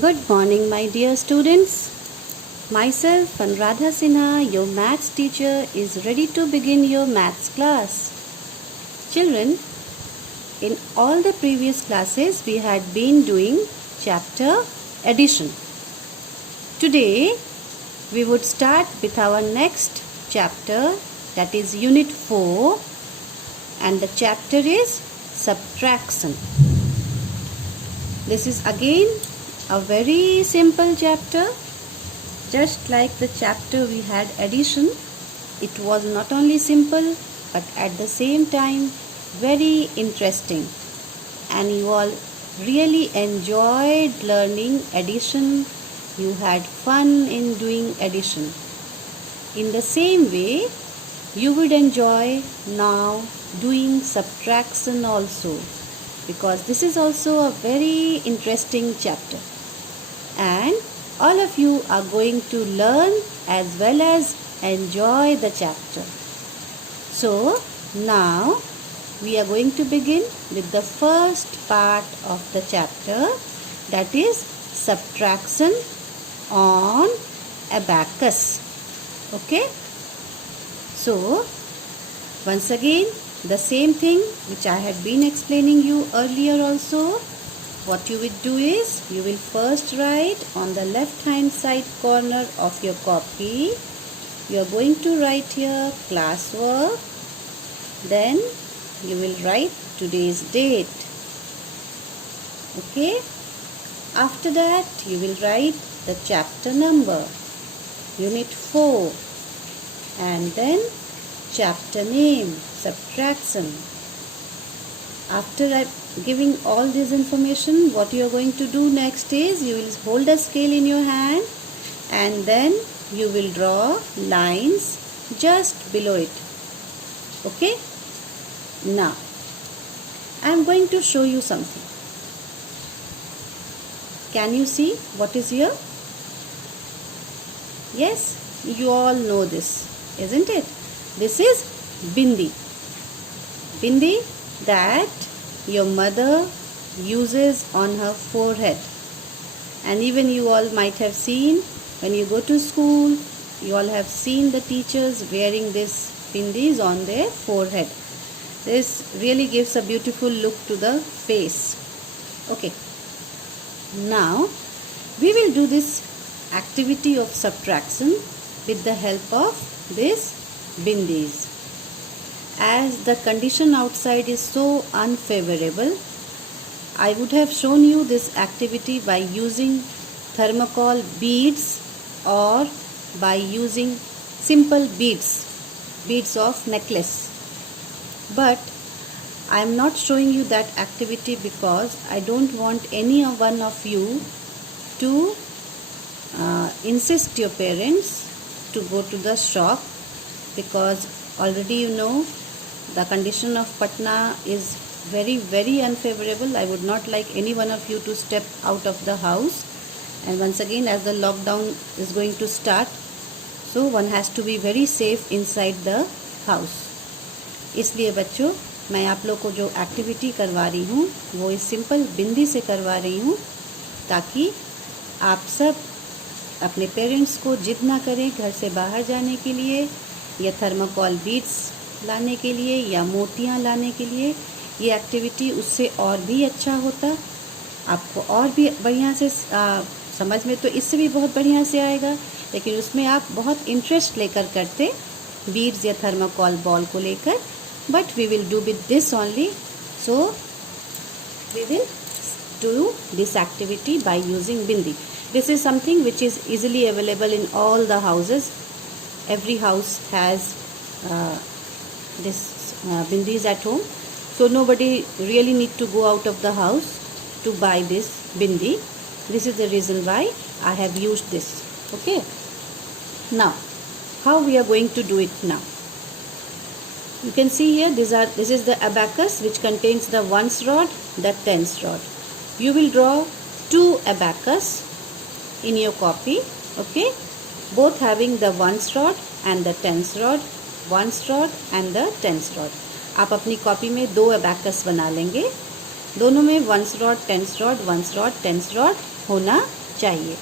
Good morning, my dear students. Myself, Anuradha Sinha, your maths teacher, is ready to begin your maths class. Children, in all the previous classes, we had been doing chapter addition. Today, we would start with our next chapter, that is Unit 4, and the chapter is subtraction. This is again a very simple chapter. Just like the chapter we had addition, it was not only simple but at the same time very interesting, and you all really enjoyed learning addition. You had fun in doing addition. In the same way, you would enjoy now doing subtraction also, because this is also a very interesting chapter, and all of you are going to learn as well as enjoy the chapter. So now we are going to begin with the first part of the chapter, that is subtraction on abacus. Okay, so once again the same thing which I had been explaining you earlier also. What you will do is, you will first write on the left hand side corner of your copy, you are going to write here classwork, then you will write today's date. Okay, after that you will write the chapter number, unit 4, and then chapter name, subtraction. After giving all this information, what you are going to do next is, you will hold a scale in your hand and then you will draw lines just below it. Okay, now I am going to show you something. Can you see what is here? Yes, you all know this, isn't it? This is bindi. Bindi that your mother uses on her forehead, and even you all might have seen when you go to school, you all have seen the teachers wearing this bindis on their forehead. This really gives a beautiful look to the face. Okay, now we will do this activity of subtraction with the help of this bindis. As the condition outside is so unfavorable, I would have shown you this activity by using thermocol beads or by using simple beads of necklace. But I am not showing you that activity because I don't want any one of you to insist your parents to go to the shop, because already you know the condition of Patna is very unfavorable. I would not like any one of you to step out of the house, and once again as the lockdown is going to start, so one has to be very safe inside the house. इसलिए बच्चों, मैं आप लोग को जो activity करवा रही हूँ वो इस सिंपल बिंदी से करवा रही हूँ, ताकि आप सब अपने पेरेंट्स को जिद ना करें घर से बाहर जाने के लिए, या थर्माकोल बीड्स लाने के लिए, या मोतियाँ लाने के लिए. ये एक्टिविटी उससे और भी अच्छा होता, आपको और भी बढ़िया से समझ में तो इससे भी बहुत बढ़िया से आएगा, लेकिन उसमें आप बहुत इंटरेस्ट लेकर करते बीड्स या थर्माकोल बॉल को लेकर. But we will do with this only. So we will do this activity by using bindi. This is something which is easily available in all the houses. Every house has this bindis at home, so nobody really need to go out of the house to buy this bindi. This is the reason why I have used this. Okay, now how we are going to do it now? You can see here, this is the abacus which contains the ones rod, the tens rod. You will draw two abacus in your copy. Okay, both having the ones rod and the tens rod, ones rod and the tens rod. आप अपनी copy में दो abacus बना लेंगे, दोनों में once rod tense rod होना चाहिए.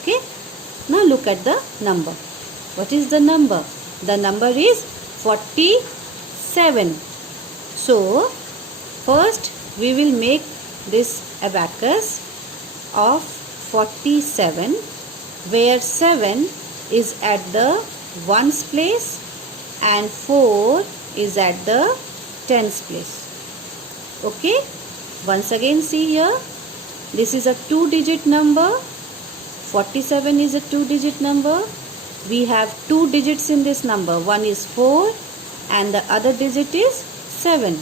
Okay, now look at the number. What is the number? The number is 47. So first we will make this abacus of 47, where 7 is at the ones place and 4 is at the tens place. Okay, once again see here, this is a 2-digit number. 47 is a 2-digit number. We have 2 digits in this number. One is 4 and the other digit is 7.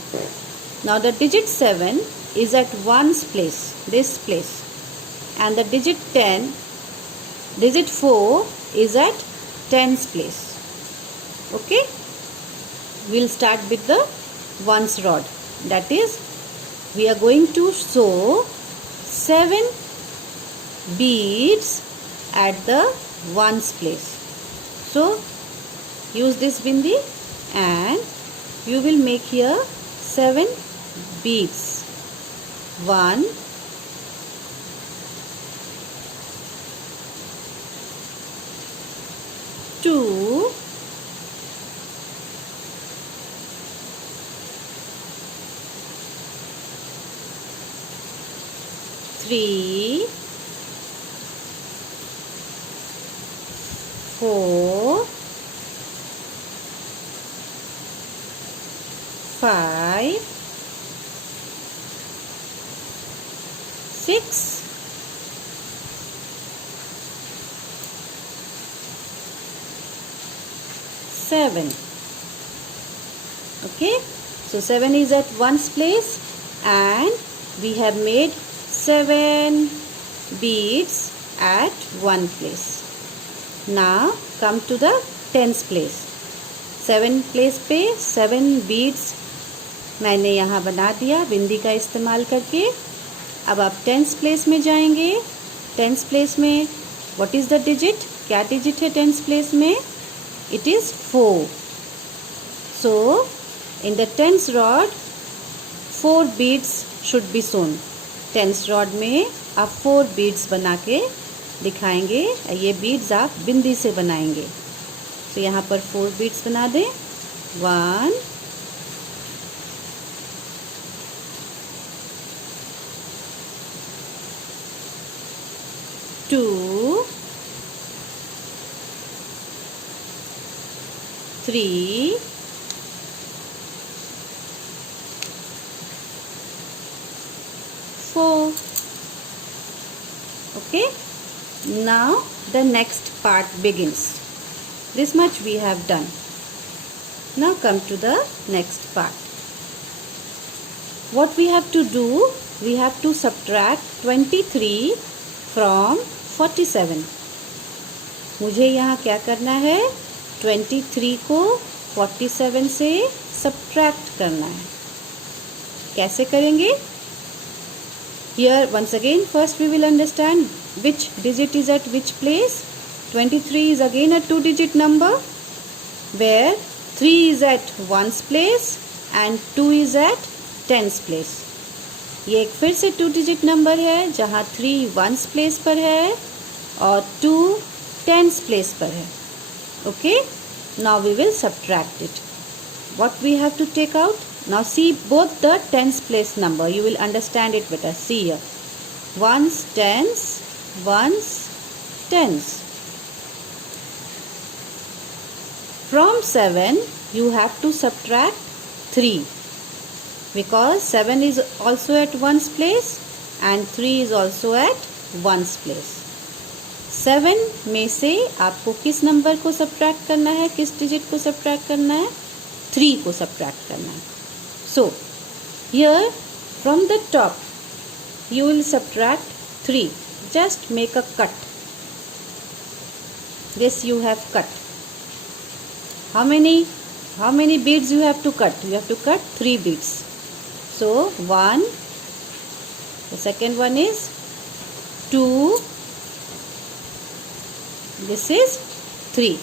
Now the digit 7 is at ones place, this place, and the digit 4 is at tens place. Okay, we'll start with the ones rod. That is, we are going to sew 7 beads at the ones place. So use this bindi and you will make here 7 beads. 1, 2, 3, 4, 5, 6, 7. Okay, so 7 is at ones place and we have made 7 beads at one place. Now come to the tens place. 7 place पे 7 beads मैंने यहाँ बना दिया बिंदी का इस्तेमाल करके. अब आप टेंस प्लेस में जाएंगे. टेंस प्लेस में व्हाट इज द डिजिट? क्या डिजिट है टेंस प्लेस में? It is 4. So in the tens rod 4 beads should be shown. Tens rod में आप 4 बीड्स बना के दिखाएंगे. ये बीड्स आप बिंदी से बनाएंगे. तो यहाँ पर 4 बीड्स बना दें. 1, 2, 3, 4. Okay, now the next part begins. This much we have done. Now come to the next part. What we have to do? We have to subtract 23 from 47. मुझे यहाँ क्या करना है? 23 को 47 से subtract करना है. कैसे करेंगे? Here once again first we will understand which digit is at which place. 23 is again a 2-digit number where 3 is at ones place and 2 is at tens place. ये एक फिर से 2-digit number है जहाँ 3 ones place पर है और 2 tens place पर है. Okay, now we will subtract it. What we have to take out? Now see both the tens place number. You will understand it better. See here. Ones tens, ones tens. From 7 you have to subtract 3 because 7 is also at ones place and 3 is also at ones place. 7 में से आपको किस number को subtract करना है? किस digit को subtract करना है? 3 को सब्ट्रैक्ट करना है. So here from the top you will subtract 3. Just make a cut. This you have cut. How many beads you have to cut? You have to cut 3 beads. So 1, the second one is 2, this is 3.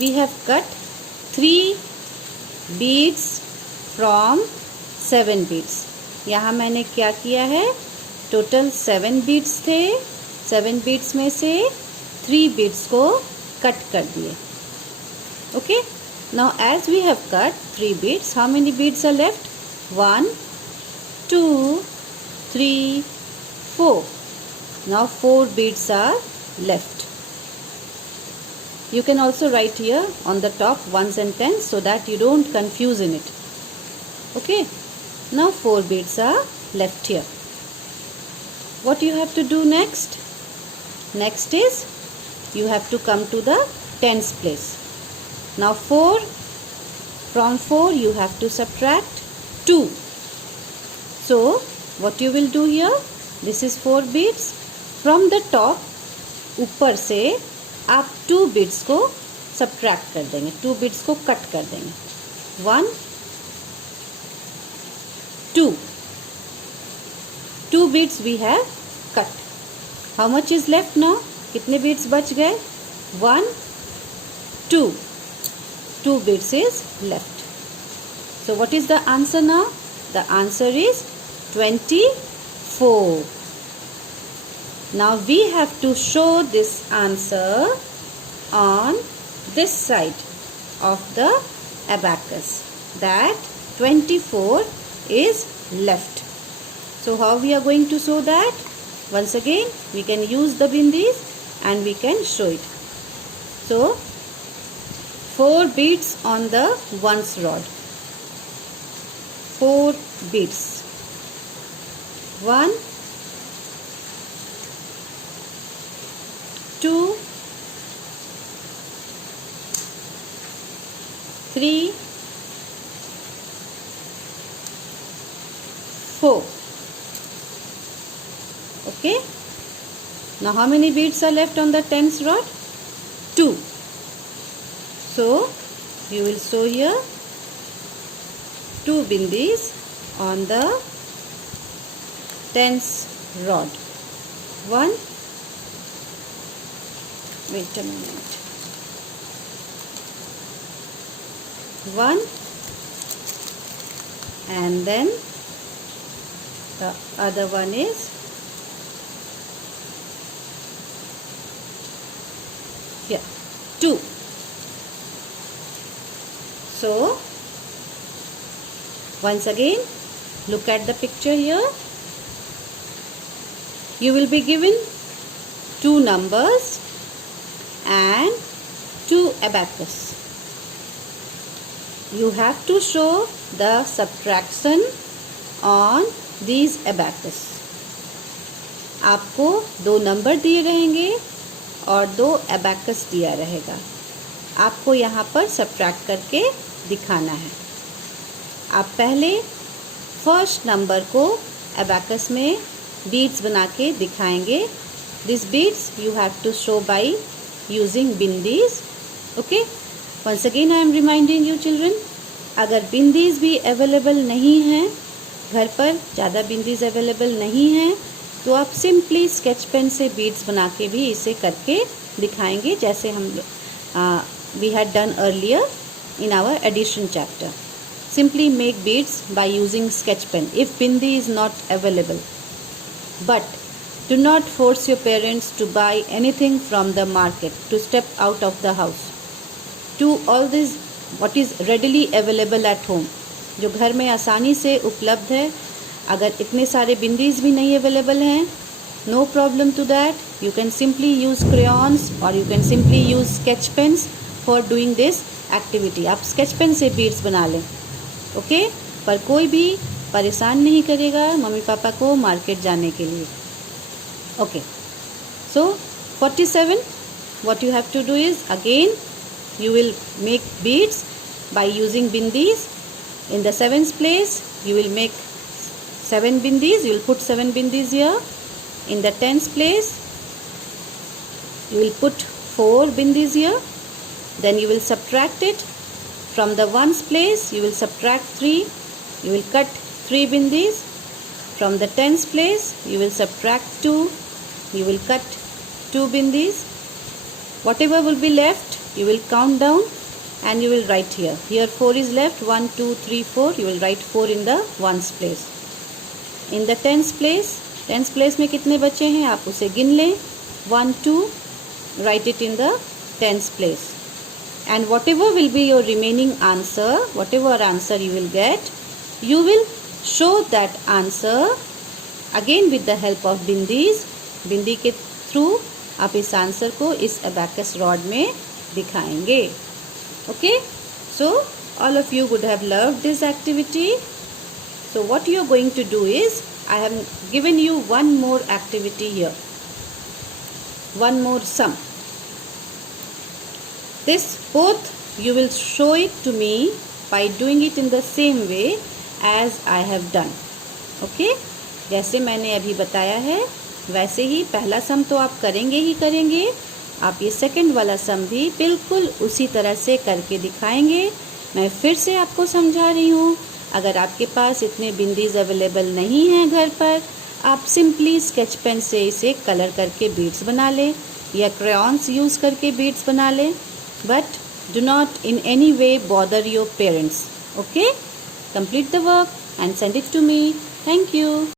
We have cut 3 beads from 7 beads. यहाँ मैंने क्या किया है? Total 7 beads थे 7 beads में से 3 beads को cut कर दिए. Okay, now as we have cut 3 beads, how many beads are left? 1, 2, 3, 4. Now 4 beads are left. You can also write here on the top ones and tens so that you don't confuse in it. Okay, now 4 beads are left here. What you have to do next? Next is you have to come to the tens place. Now 4, from 4 you have to subtract 2. So what you will do here? This is 4 beads. From the top, ऊपर से आप 2 beads को subtract कर देंगे, 2 beads को cut कर देंगे. 1, 2. 2 beads we have cut. How much is left now? कितने beads बच गए? 1, 2. 2 beads is left. So what is the answer now? The answer is 24. Now we have to show this answer on this side of the abacus, that 24 is left. So how we are going to show that? Once again we can use the bindis and we can show it. So 4 beads on the ones rod. 4 beads. 1, 2, 3, 4. Okay. Now how many beads are left on the tens rod? 2. So you will sew here 2 bindis on the tens rod. 1, wait a moment. 1, and then the other one is here, 2. So once again look at the picture here. You will be given 2 numbers and 2 abacus. You have to show the subtraction on these abacus. आपको 2 number दिए रहेंगे और 2 abacus दिया रहेगा. आपको यहाँ पर subtract करके दिखाना है. आप पहले फर्स्ट नंबर को abacus में बीड्स बना के दिखाएंगे. These beads you have to show by using bindis. Okay. Once again I am reminding you children, अगर बिंदीज भी अवेलेबल नहीं हैं, घर पर ज़्यादा बिंदीज अवेलेबल नहीं हैं, तो आप सिंपली स्केच पेन से बीड्स बना के भी इसे करके दिखाएंगे, जैसे हम we had done earlier in our addition chapter. Simply make beads by using sketch pen if bindi is not available. But do not force your parents to buy anything from the market to step out of the house. Do all this what is readily available at home. जो घर में आसानी से उपलब्ध है. अगर इतने सारे बिंदीज भी नहीं अवेलेबल हैं, no problem to that. You can simply use crayons or you can simply use sketch pens for doing this activity. आप sketch pen से beads बना लें. Okay? पर कोई भी परेशान नहीं करेगा मम्मी पापा को मार्केट जाने के लिए. Okay. So 47. What you have to do is again you will make beads by using bindis. In the 7th place you will make 7 bindis. You will put 7 bindis here. In the 10th place you will put 4 bindis here. Then you will subtract it. From the 1st place you will subtract 3. You will cut 3 bindis. From the 10th place you will subtract 2. You will cut 2 bindis. Whatever will be left you will count down and you will write here. Here 4 is left. 1, 2, 3, 4. You will write 4 in the 1st place. In the 10th place में कितने बचे हैं आप उसे गिन लें. 1, 2, write it in the tens place. And whatever will be your remaining answer, whatever answer you will get, you will show that answer again with the help of bindis. बिंदी के through आप इस आंसर को इस abacus rod में दिखाएंगे. Okay, so all of you would have loved this activity. So what you are going to do is, I have given you one more activity here, one more sum. This both you will show it to me by doing it in the same way as I have done. Okay, जैसे मैंने अभी बताया है वैसे ही पहला सम तो आप करेंगे ही करेंगे, आप ये सेकंड वाला सम भी बिल्कुल उसी तरह से करके दिखाएंगे. मैं फिर से आपको समझा रही हूँ, अगर आपके पास इतने बिंदीज अवेलेबल नहीं हैं घर पर, आप सिंपली स्केच पेन से इसे कलर करके बीड्स बना लें या क्रेयॉन्स यूज़ करके बीड्स बना लें. But do not in any way bother your parents. Okay, complete the work and send it to me. Thank you.